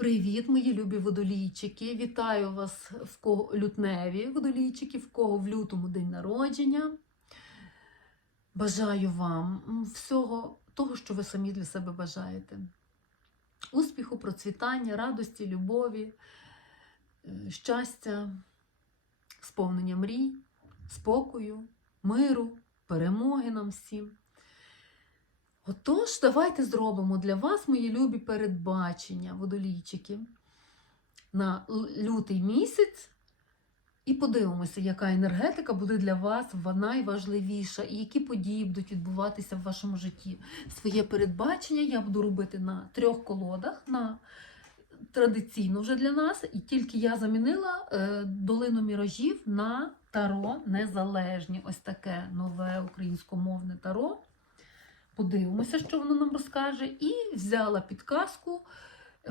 Привіт, мої любі водолійчики! Вітаю вас в кого лютневі водолійчики, в кого в лютому день народження. Бажаю вам всього того, що ви самі для себе бажаєте. Успіху, процвітання, радості, любові, е, щастя, сповнення мрій, спокою, миру, перемоги нам всім. Отож, давайте зробимо для вас, мої любі, передбачення, водолійчики, на лютий місяць. І подивимося, яка енергетика буде для вас найважливіша, і які події будуть відбуватися в вашому житті. Своє передбачення я буду робити на трьох колодах, на традиційно вже для нас, і тільки я замінила е, долину міражів на таро незалежні. Ось таке нове українськомовне таро. Подивимося, що воно нам розкаже. І взяла підказку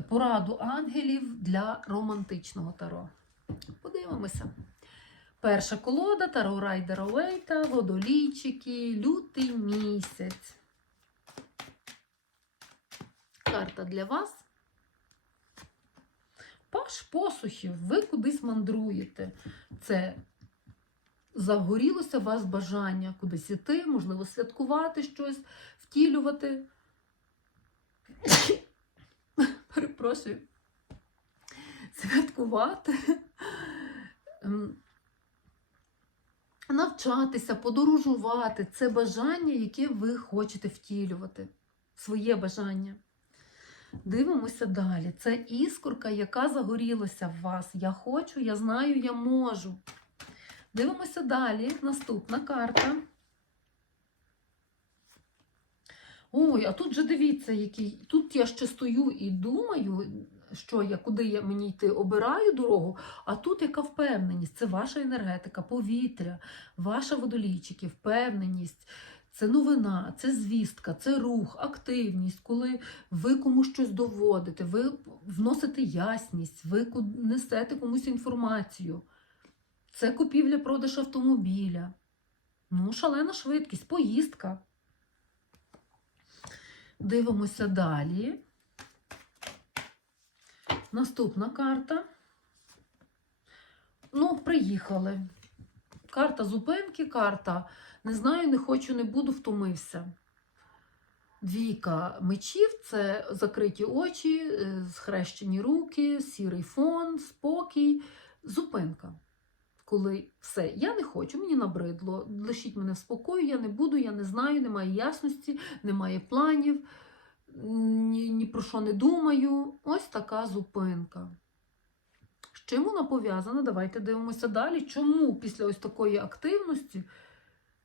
пораду ангелів для романтичного таро. Подивимося. Перша колода Таро Райдера Уейта, водолійчики, лютий місяць. Карта для вас. Паш посухів, ви кудись мандруєте. Це загорілося у вас бажання кудись іти, можливо, святкувати щось, втілювати. Перепрошую. Святкувати, ем, навчатися, подорожувати це бажання, яке ви хочете втілювати. Своє бажання. Дивимося далі. Це іскорка, яка загорілася в вас. Я хочу, я знаю, я можу. Дивимося далі. Наступна карта. Ой, а тут же дивіться, який. Тут я ще стою і думаю, що я, куди я мені йти, обираю дорогу, а тут яка впевненість? Це ваша енергетика, повітря, ваша водолійчики, впевненість. Це новина, це звістка, це рух, активність, коли ви комусь щось доводите, ви вносите ясність, ви несете комусь інформацію. Це купівля-продаж автомобіля. Ну, шалена швидкість, поїздка. Дивимося далі. Наступна карта. Ну, приїхали. Карта зупинки, карта не знаю, не хочу, не буду, втомився. Двійка мечів це закриті очі, е, схрещені руки, сірий фон, спокій, зупинка. Коли все, я не хочу, мені набридло, лишіть мене в спокою, я не буду, я не знаю, немає ясності, немає планів, ні, ні про що не думаю. Ось така зупинка. З чим вона пов'язана? Давайте дивимося далі. Чому після ось такої активності,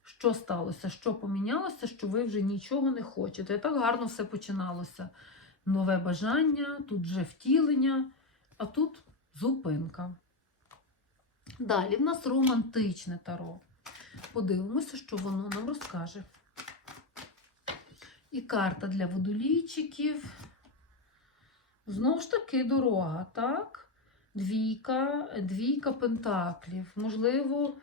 що сталося, що помінялося, що ви вже нічого не хочете? Так гарно все починалося. Нове бажання, тут вже втілення, а тут зупинка. Далі в нас романтичне таро. Подивимося, що воно нам розкаже. І карта для водолійчиків. Знову ж таки, дорога, так? Двійка, двійка пентаклів. Можливо,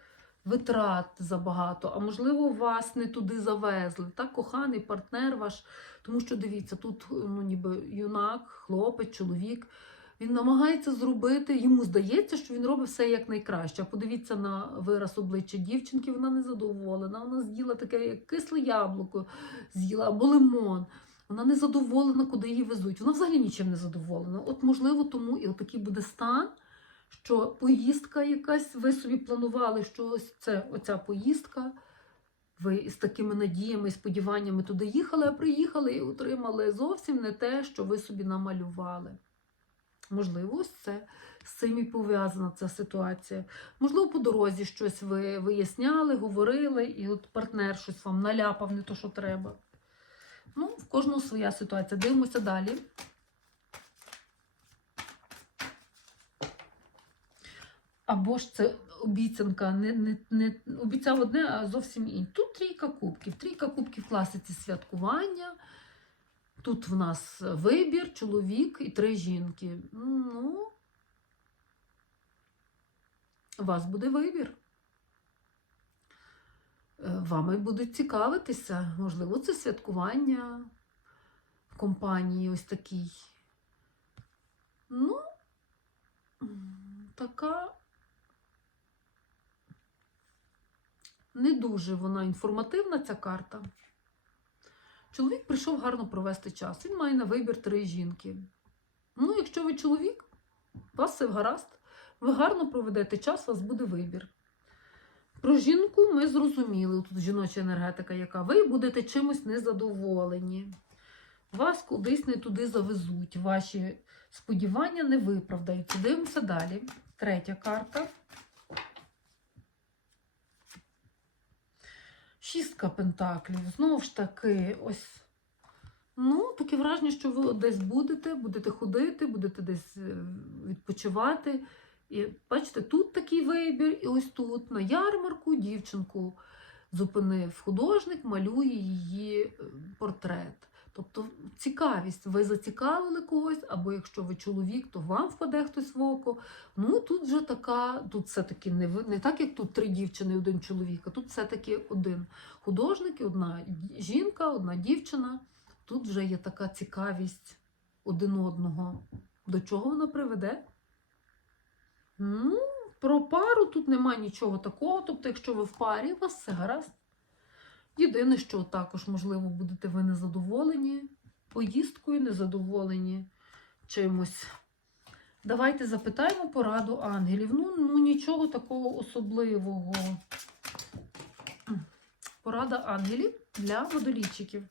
витрат забагато, а можливо, вас не туди завезли. Так, коханий партнер ваш. Тому що дивіться, тут ну, ніби юнак, хлопець, чоловік. Він намагається зробити, йому здається, що він робить все як найкраще. Подивіться на вираз обличчя дівчинки, вона незадоволена. Вона з'їла таке як кисле яблуко, з'їла або лимон. Вона не задоволена, куди її везуть. Вона взагалі нічим не задоволена. От, можливо, тому і отакий буде стан, що поїздка якась, ви собі планували, що ось це оця поїздка. Ви з такими надіями і сподіваннями туди їхали, а приїхали і отримали зовсім не те, що ви собі намалювали. Можливо, це з цим і пов'язана ця ситуація. Можливо, по дорозі щось ви виясняли, говорили, і от партнер щось вам наляпав, не то, що треба. Ну, в кожного своя ситуація. Дивимося далі. Або ж це обіцянка, не, не, не обіцяв одне, а зовсім інше. Тут трійка кубків. Трійка кубків класиці святкування. Тут в нас вибір, чоловік і три жінки. Ну, у вас буде вибір. Е, Вами будуть цікавитися. Можливо, це святкування в компанії ось такій. Ну, така не дуже вона інформативна, ця карта. Чоловік прийшов гарно провести час. Він має на вибір три жінки. Ну, якщо ви чоловік, вас все гаразд, ви гарно проведете час, у вас буде вибір. Про жінку ми зрозуміли, тут жіноча енергетика, яка ви будете чимось незадоволені. Вас кудись не туди завезуть, ваші сподівання не виправдаються. Дивимося далі. Третя карта. Шістка пентаклів. Знову ж таки, ось. Ну, таке враження, що ви десь будете, будете ходити, будете десь е, відпочивати. І бачите, тут такий вибір, і ось тут на ярмарку дівчинку зупинив художник, малює її е, портрет. Тобто цікавість, ви зацікавили когось, або якщо ви чоловік, то вам впаде хтось в око. Ну тут вже така, тут все-таки не, не так, як тут три дівчини і один чоловік, а тут все-таки один художник, одна жінка, одна дівчина. Тут вже є така цікавість один одного. До чого вона приведе? Ну, про пару тут нема нічого такого. Тобто, якщо ви в парі, у вас все гаразд. Єдине, що також, можливо, будете ви незадоволені поїздкою, незадоволені чимось. Давайте запитаємо пораду ангелів. Ну, ну нічого такого особливого. Порада ангелів для водолійчиків.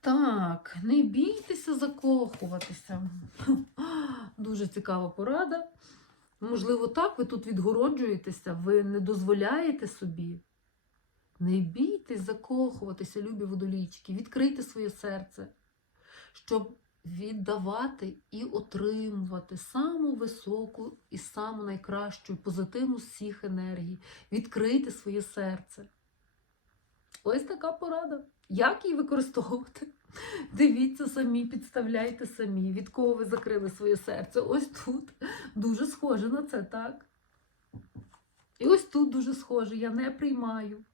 Так, не бійтеся закохуватися. Дуже цікава порада. Можливо, так, ви тут відгороджуєтеся, ви не дозволяєте собі. Не бійтесь закохуватися, любі водолійчики, відкрийте своє серце, щоб віддавати і отримувати саму високу і саму найкращу позитивну всіх енергій. Відкрийте своє серце. Ось така порада. Як її використовувати? Дивіться самі, підставляйте самі, від кого ви закрили своє серце. Ось тут дуже схоже на це, так? І ось тут дуже схоже, я не приймаю.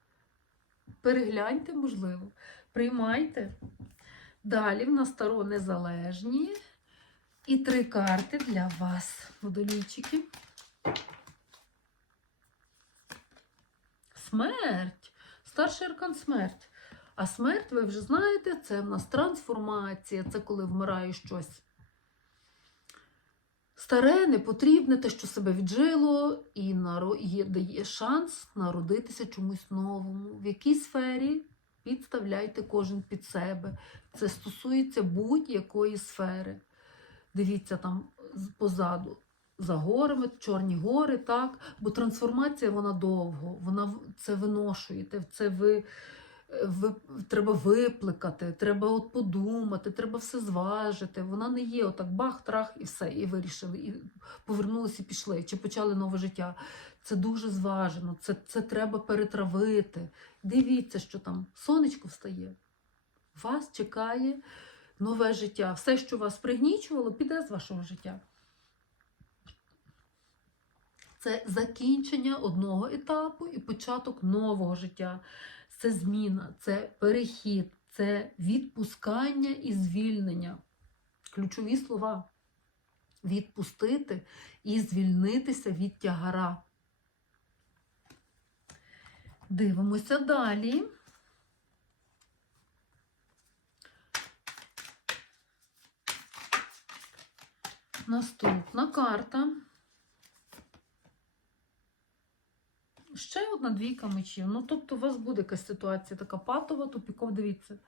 Перегляньте, можливо, приймайте. Далі в нас таро незалежні. І три карти для вас, водолійчики. Смерть. Старший аркан смерть. А смерть, ви вже знаєте, це в нас трансформація, це коли вмирає щось старе, непотрібне, те, що себе віджило, і дає шанс народитися чомусь новому. В якій сфері підставляйте кожен під себе. Це стосується будь-якої сфери. Дивіться там позаду. За горами, Чорні гори, так, бо трансформація вона довго, вона це виношуєте, це ви треба випликати, треба от подумати, треба все зважити. Вона не є отак бах, трах і все, і вирішили, і повернулися і пішли, чи почали нове життя. Це дуже зважено, це, це треба перетравити. Дивіться, що там сонечко встає. Вас чекає нове життя. Все, що вас пригнічувало, піде з вашого життя. Це закінчення одного етапу і початок нового життя це зміна, це перехід, це відпускання і звільнення. Ключові слова. Відпустити і звільнитися від тягара. Дивимося далі. Наступна карта. Одна двійка мечів. Ну, тобто, у вас буде якась ситуація така патова, тупіков, дивіться.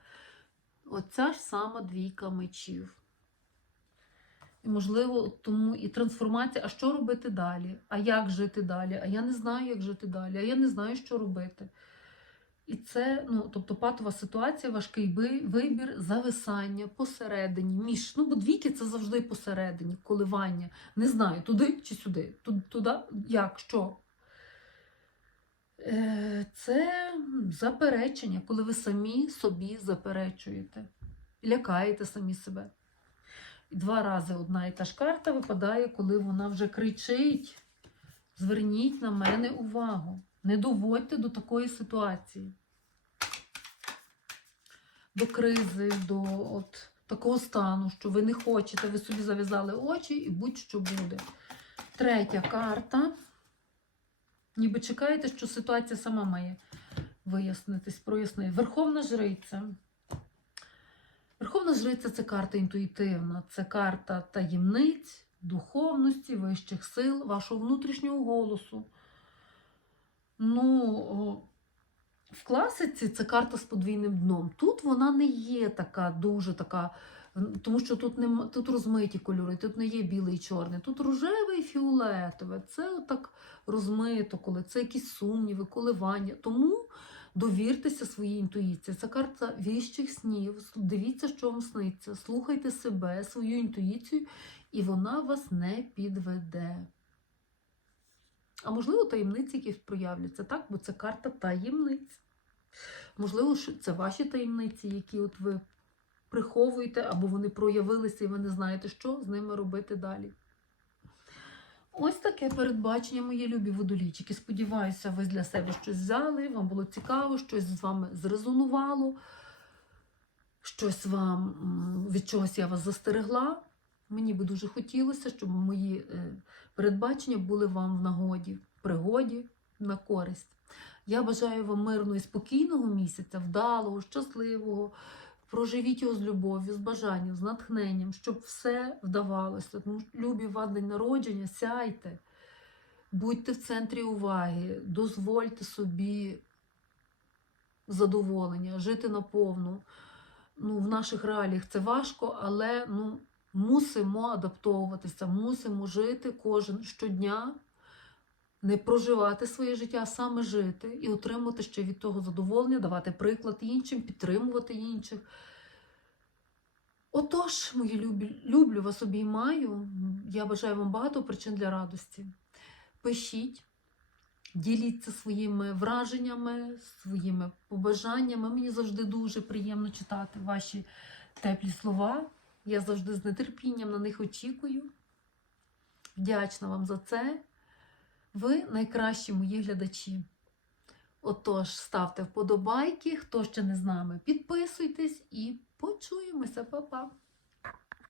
Оця ж сама двійка мечів. І, можливо, тому і трансформація, а що робити далі? А як жити далі? А я не знаю, як жити далі, а я не знаю, що робити. І це, ну, тобто, патова ситуація, важкий вибір, зависання посередині, між. Ну, бо двійки це завжди посередині, коливання. Не знаю, туди чи сюди. Ту- Туди, як, що? Е, Це заперечення, коли ви самі собі заперечуєте, лякаєте самі себе. Два рази одна і та ж карта випадає, коли вона вже кричить: Зверніть на мене увагу, не доводьте до такої ситуації. до кризи, до от такого стану, що ви не хочете, ви собі зав'язали очі і будь-що буде. Третя карта. Ніби чекаєте, що ситуація сама має вияснитись, прояснити. Верховна жриця. Верховна жриця це карта інтуїтивна, це карта таємниць, духовності, вищих сил, вашого внутрішнього голосу. Ну, в класиці це карта з подвійним дном. Тут вона не є така дуже така, тому що тут нема, тут розмиті кольори, тут не є білий і чорний, тут рожеве і фіолетове. Це отак розмито, коли це якісь сумніви, коливання. Тому довіртеся своїй інтуїції. Це карта віщих снів. Дивіться, що вам сниться. Слухайте себе, свою інтуїцію, і вона вас не підведе. А можливо, таємниці якісь проявляться, так? Бо це карта таємниць. Можливо, це ваші таємниці, які от ви приховуєте, або вони проявилися, і ви не знаєте, що з ними робити далі. Ось таке передбачення, мої любі водолійчики. Сподіваюся, ви для себе щось взяли, вам було цікаво, щось з вами зрезонувало, щось вам від чогось я вас застерегла. Мені би дуже хотілося, щоб мої е, передбачення були вам в нагоді, в пригоді, на користь. Я бажаю вам мирного і спокійного місяця, вдалого, щасливого. Проживіть його з любов'ю, з бажанням, з натхненням, щоб все вдавалося. Тому любі вам день народження, сяйте, будьте в центрі уваги, дозвольте собі задоволення, жити наповну. Ну, в наших реаліях це важко, але ну, мусимо адаптовуватися, мусимо жити кожен щодня, не проживати своє життя, а саме жити і отримувати ще від того задоволення, давати приклад іншим, підтримувати інших. Отож, мої любі, люблю вас обіймаю. Я бажаю вам багато причин для радості. Пишіть, діліться своїми враженнями, своїми побажаннями. Мені завжди дуже приємно читати ваші теплі слова. Я завжди з нетерпінням на них очікую. Вдячна вам за це. Ви найкращі мої глядачі. Отож, ставте вподобайки, хто ще не з нами, підписуйтесь і почуємося, Па-па!